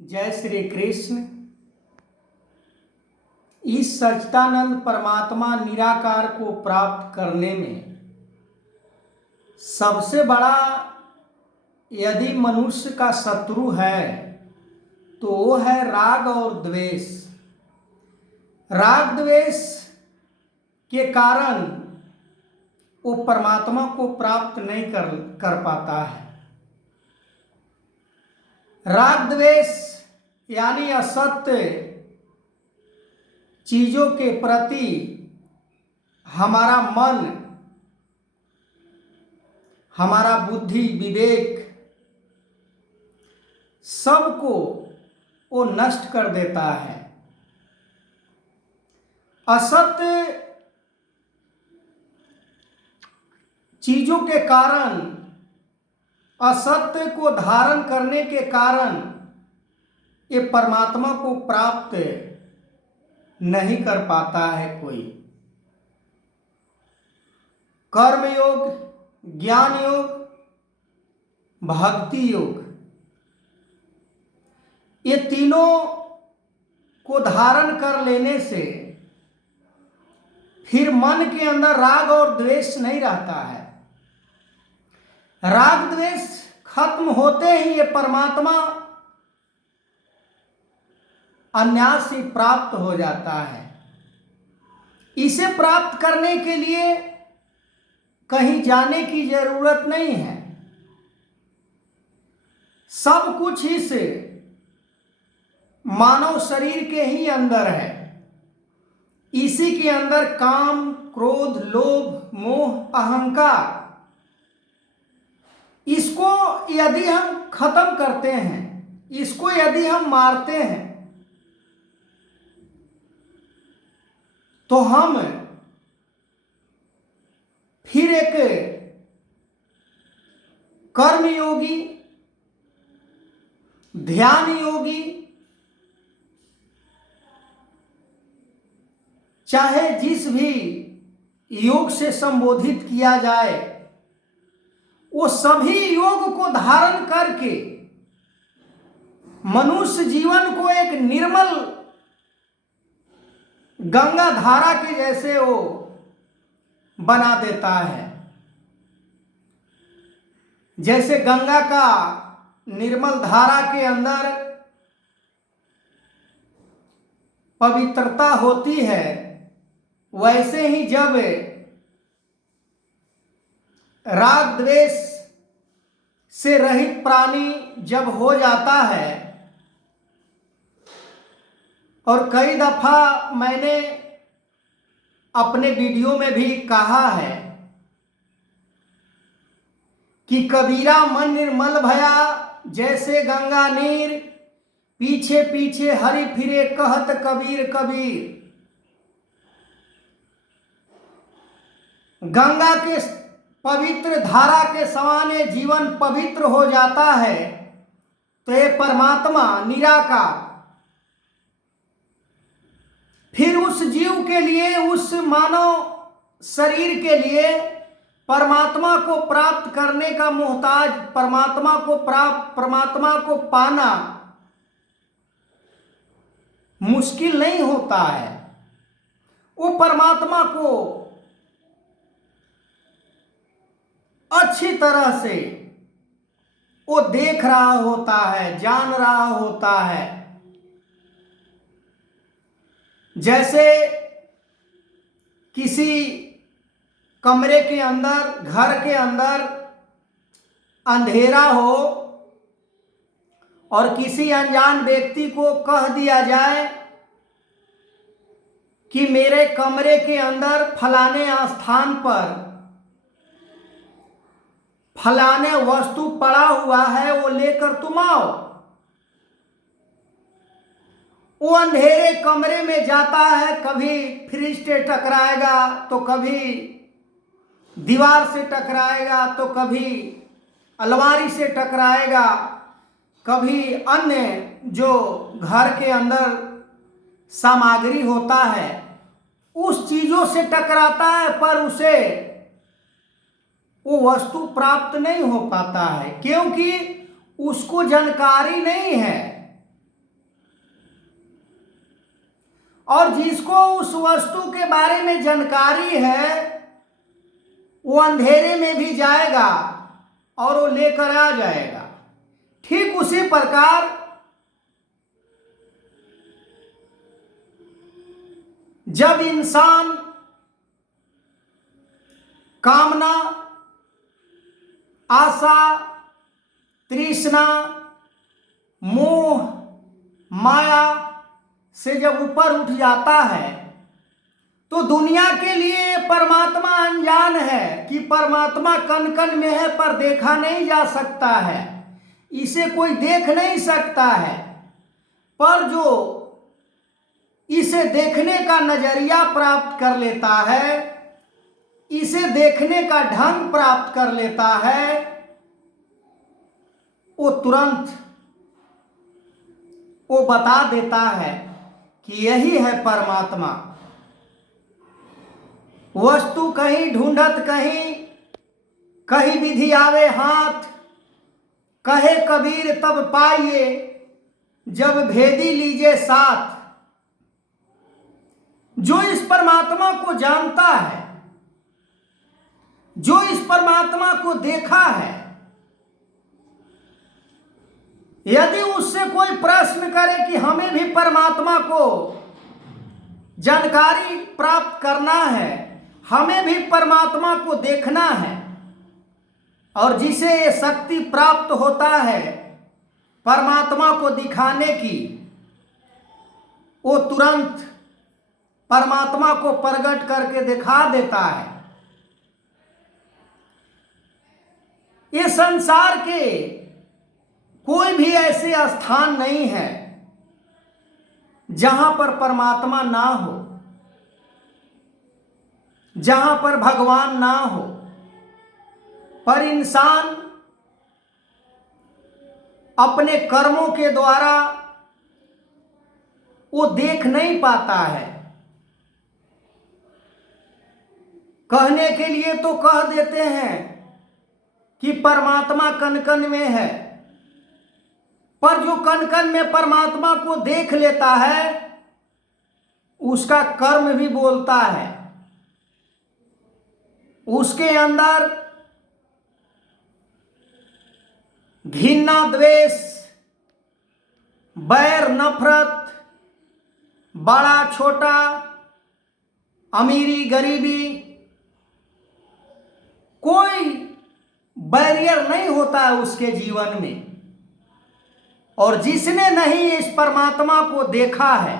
जय श्री कृष्ण। इस सच्चिदानंद परमात्मा निराकार को प्राप्त करने में सबसे बड़ा यदि मनुष्य का शत्रु है तो वो है राग और द्वेष। राग द्वेष के कारण वो परमात्मा को प्राप्त नहीं कर पाता है। राग द्वेष यानी असत्य चीजों के प्रति हमारा मन, हमारा बुद्धि, विवेक सबको वो नष्ट कर देता है। असत्य चीजों के कारण, असत्य को धारण करने के कारण ये परमात्मा को प्राप्त नहीं कर पाता है कोई। कर्म योग, ज्ञान योग, भक्ति योग, ये तीनों को धारण कर लेने से फिर मन के अंदर राग और द्वेष नहीं रहता है। राग द्वेष खत्म होते ही ये परमात्मा अन्यास ही प्राप्त हो जाता है। इसे प्राप्त करने के लिए कहीं जाने की जरूरत नहीं है। सब कुछ इस मानव शरीर के ही अंदर है। इसी के अंदर काम, क्रोध, लोभ, मोह, अहंकार, इसको यदि हम खत्म करते हैं, इसको यदि हम मारते हैं तो हम फिर एक कर्म योगी, ध्यान योगी, चाहे जिस भी योग से संबोधित किया जाए, वो सभी योग को धारण करके मनुष्य जीवन को एक निर्मल गंगा धारा के जैसे वो बना देता है। जैसे गंगा का निर्मल धारा के अंदर पवित्रता होती है, वैसे ही जब राग द्वेष से रहित प्राणी जब हो जाता है, और कई दफा मैंने अपने वीडियो में भी कहा है कि कबीरा मन निर्मल भया जैसे गंगा नीर, पीछे पीछे हरि फिरे कहत कबीर कबीर। गंगा के पवित्र धारा के समान जीवन पवित्र हो जाता है तो ये परमात्मा निराकार फिर उस जीव के लिए, उस मानव शरीर के लिए परमात्मा को प्राप्त करने का मोहताज, परमात्मा को पाना मुश्किल नहीं होता है। वो परमात्मा को अच्छी तरह से वो देख रहा होता है, जान रहा होता है। जैसे किसी कमरे के अंदर, घर के अंदर अंधेरा हो और किसी अनजान व्यक्ति को कह दिया जाए कि मेरे कमरे के अंदर फलाने स्थान पर फलाने वस्तु पड़ा हुआ है, वो लेकर तुम आओ। वो अंधेरे कमरे में जाता है, कभी फ्रिज से टकराएगा तो कभी दीवार से टकराएगा तो कभी अलमारी से टकराएगा, कभी अन्य जो घर के अंदर सामग्री होता है उस चीजों से टकराता है, पर उसे वो वस्तु प्राप्त नहीं हो पाता है क्योंकि उसको जानकारी नहीं है और जिसको उस वस्तु के बारे में जानकारी है वो अंधेरे में भी जाएगा और वो लेकर आ जाएगा। ठीक उसी प्रकार जब इंसान कामना, आशा, तृष्णा, मोह, माया से जब ऊपर उठ जाता है तो दुनिया के लिए परमात्मा अनजान है कि परमात्मा कण कण में है पर देखा नहीं जा सकता है, इसे कोई देख नहीं सकता है। पर जो इसे देखने का नजरिया प्राप्त कर लेता है, इसे देखने का ढंग प्राप्त कर लेता है, वो तुरंत वो बता देता है कि यही है परमात्मा। वस्तु कहीं ढूंढत कहीं, कहीं विधि आवे हाथ, कहे कबीर तब पाइए जब भेदी लीजे साथ। जो इस परमात्मा को जानता है, जो इस परमात्मा को देखा है, यदि उससे कोई प्रश्न करे कि हमें भी परमात्मा को जानकारी प्राप्त करना है, हमें भी परमात्मा को देखना है, और जिसे ये शक्ति प्राप्त होता है परमात्मा को दिखाने की, वो तुरंत परमात्मा को प्रकट करके दिखा देता है। ये संसार के कोई भी ऐसे स्थान नहीं है जहां पर परमात्मा ना हो, जहां पर भगवान ना हो। पर इंसान अपने कर्मों के द्वारा वो देख नहीं पाता है। कहने के लिए तो कह देते हैं कि परमात्मा कण कण में है, पर जो कण कण में परमात्मा को देख लेता है उसका कर्म भी बोलता है। उसके अंदर घृणा, द्वेष, बैर, नफरत, बड़ा छोटा, अमीरी गरीबी, कोई बैरियर नहीं होता है उसके जीवन में। और जिसने नहीं इस परमात्मा को देखा है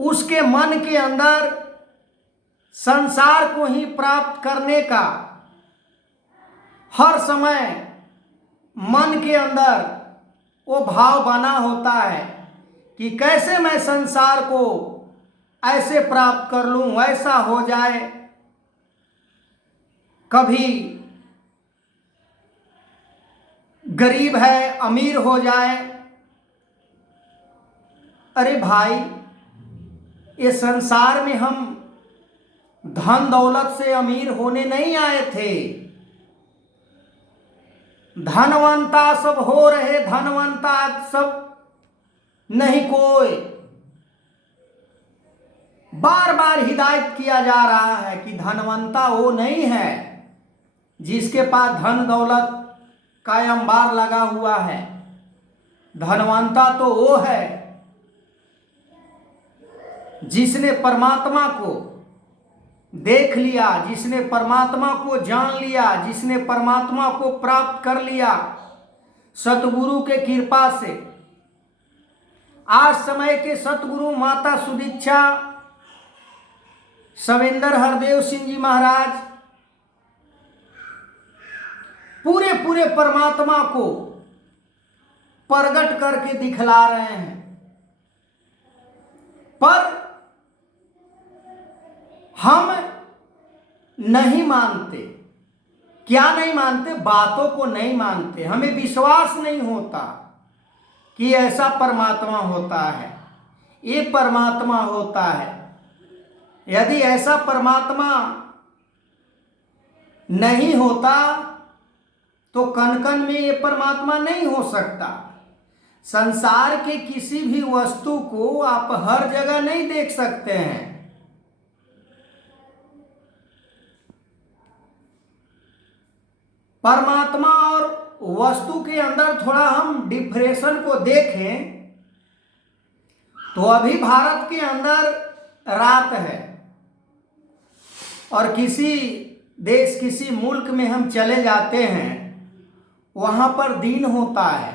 उसके मन के अंदर संसार को ही प्राप्त करने का हर समय मन के अंदर वो भाव बना होता है कि कैसे मैं संसार को ऐसे प्राप्त कर लूं, ऐसा हो जाए, कभी गरीब है अमीर हो जाए। अरे भाई, ये संसार में हम धन दौलत से अमीर होने नहीं आए थे। धनवंता सब हो रहे, धनवंता सब नहीं कोई। बार बार हिदायत किया जा रहा है कि धनवंता वो नहीं है जिसके पास धन दौलत का अंबार लगा हुआ है। धनवंता तो वो है जिसने परमात्मा को देख लिया, जिसने परमात्मा को जान लिया, जिसने परमात्मा को प्राप्त कर लिया सतगुरु के कृपा से। आज समय के सतगुरु माता सुदीक्षा सवेंद्र हरदेव सिंह जी महाराज पूरे पूरे परमात्मा को प्रकट करके दिखला रहे हैं। पर हम नहीं मानते। क्या नहीं मानते? बातों को नहीं मानते। हमें विश्वास नहीं होता कि ऐसा परमात्मा होता है, ये परमात्मा होता है। यदि ऐसा परमात्मा नहीं होता तो कण कण में ये परमात्मा नहीं हो सकता। संसार के किसी भी वस्तु को आप हर जगह नहीं देख सकते हैं। परमात्मा और वस्तु के अंदर थोड़ा हम डिफरेंशन को देखें तो अभी भारत के अंदर रात है और किसी देश किसी मुल्क में हम चले जाते हैं वहां पर दिन होता है,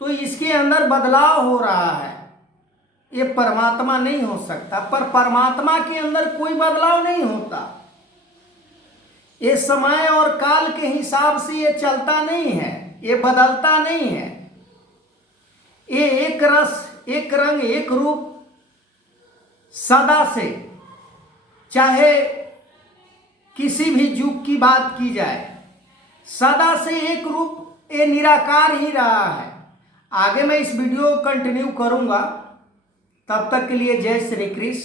तो इसके अंदर बदलाव हो रहा है। ये परमात्मा नहीं हो सकता, पर परमात्मा के अंदर कोई बदलाव नहीं होता। ये समय और काल के हिसाब से ये चलता नहीं है, ये बदलता नहीं है। ये एक रस, एक रंग, एक रूप सदा से, चाहे किसी भी युग की बात की जाए, सदा से एक रूप ये निराकार ही रहा है। आगे मैं इस वीडियो को कंटिन्यू करूंगा। तब तक के लिए जय श्री कृष्ण।